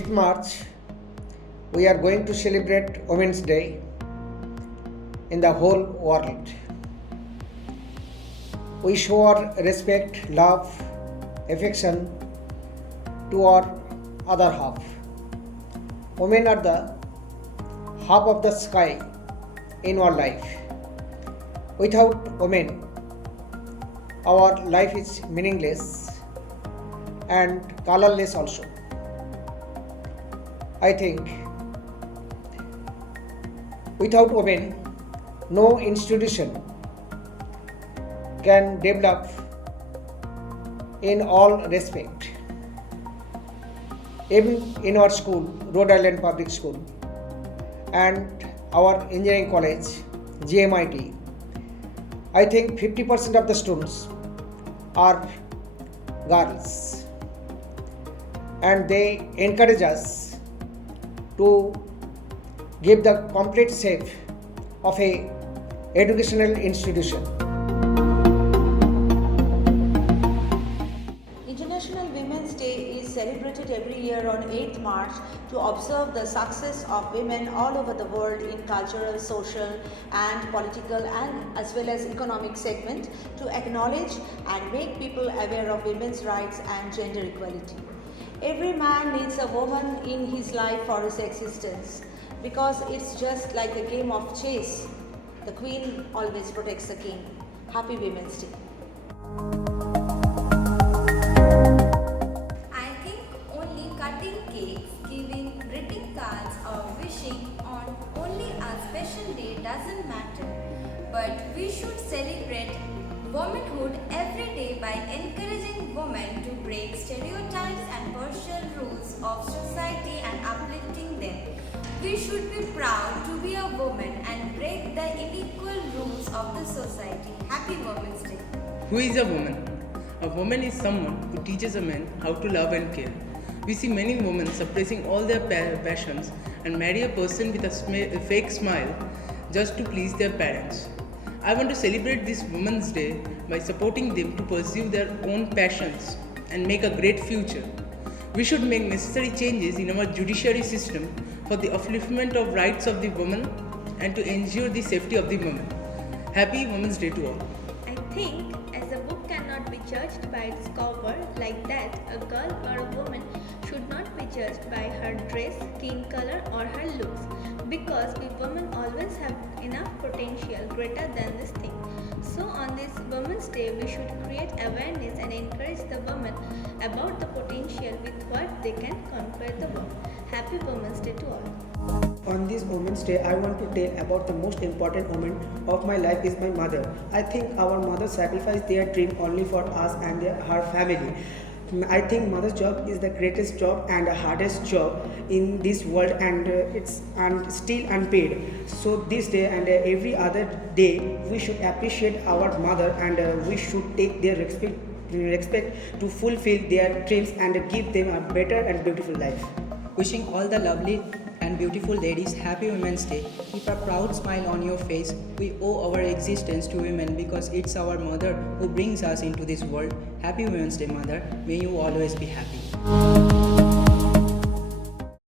8th March, we are going to celebrate Women's Day in the whole world. We show our respect, love, affection to our other half. Women are the half of the sky in our life. Without women, our life is meaningless and colorless also. I think without women, no institution can develop in all respect. Even in our school, Rhode Island Public School, and our engineering college, GMIT, I think 50% of the students are girls, and they encourage us to give the complete shape of a educational institution. International Women's Day is celebrated every year on 8th March to observe the success of women all over the world in cultural, social and political and as well as economic segment, to acknowledge and make people aware of women's rights and gender equality. Every man needs a woman in his life for his existence, because it's just like a game of chess. The queen always protects the king. Happy Women's Day. I think only cutting cakes, giving greeting cards or wishing on only a special day doesn't matter. But we should celebrate womanhood every day by encouraging women to break stereotypes and partial rules of society and uplifting them. We should be proud to be a woman and break the unequal rules of the society. Happy Women's Day. Who is a woman? A woman is someone who teaches a man how to love and care. We see many women suppressing all their passions and marry a person with a fake smile just to please their parents. I want to celebrate this Women's Day by supporting them to pursue their own passions and make a great future. We should make necessary changes in our judiciary system for the upliftment of rights of the woman and to ensure the safety of the woman. Happy Women's Day to all. I think as a book cannot be judged by its cover, like that, a girl or a woman should not be judged by her dress, skin color or her looks, because we women always have enough potential greater than this thing. So on this Women's Day, we should create awareness and encourage the women about the potential with what they can conquer the world. Happy Women's Day to all. On this Women's Day, I want to tell about the most important woman of my life is my mother. I think our mother sacrificed their dream only for us and her family. I think mother's job is the greatest job and the hardest job in this world, and it's still unpaid. So this day and every other day, we should appreciate our mother, and we should take their respect to fulfill their dreams and give them a better and beautiful life. Wishing all the lovely and beautiful ladies Happy Women's Day. Keep a proud smile on your face. We owe our existence to women because it's our mother who brings us into this world. Happy Women's Day, mother. May you always be happy.